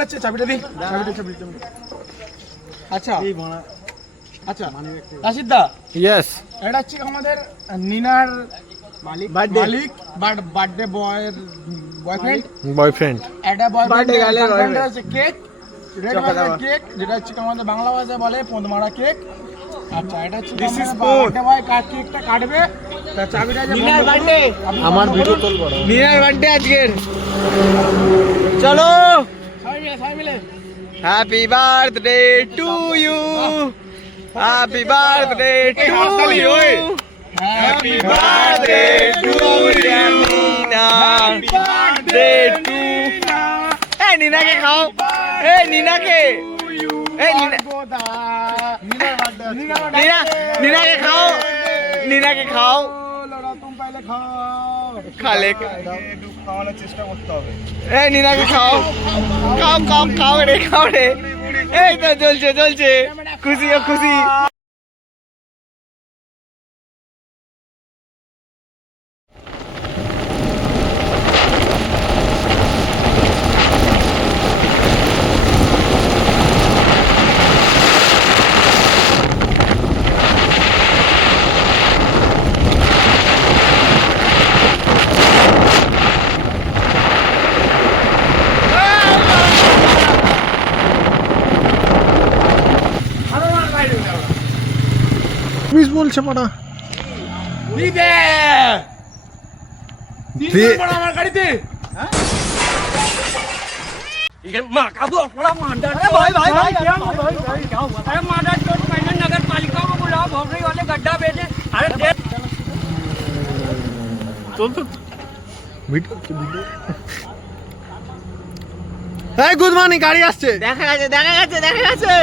বেরোচ্ছে, চাবিটা দিই। আচ্ছা আচ্ছা রাশিদ দা, ইয়েস এটা হচ্ছে আমাদের নিনার মালিক বার্থডে বয়ফ্রেন্ড একটা বয়ফ্রেন্ড হচ্ছে কেক, রেড ভেলভেট কেক, যেটা হচ্ছে আমাদের বাংলা ভাষায় বলে পোঁদ মারা কেক। আচ্ছা, এটা হচ্ছে বার্থডে বয় কেকটা কাটবে। তা চাবিটা যে নিনার বার্থডে, আমার ভিডিও কল করো। নিনার বার্থডে আজকের, চলো সবাই মিলে happy birthday to you, happy birthday to you, happy birthday to you, happy birthday to. এই নিনাকে খাও, এই নিনাকে, এই নিনাকে খাও, নিনাকে খাও, খালে খাওয়ানোর চেষ্টা করতে হবে। এই নিনাকে খাও, খাও খাও খাও রে, খাও রে। এই তো চলছে চলছে, খুশি ও খুশি। মিস বলছে পাড়া আমার গাড়িতে এই গুড মর্নিং, গাড়ি আসছে। দেখা গেছে দেখা গেছে দেখা গেছে।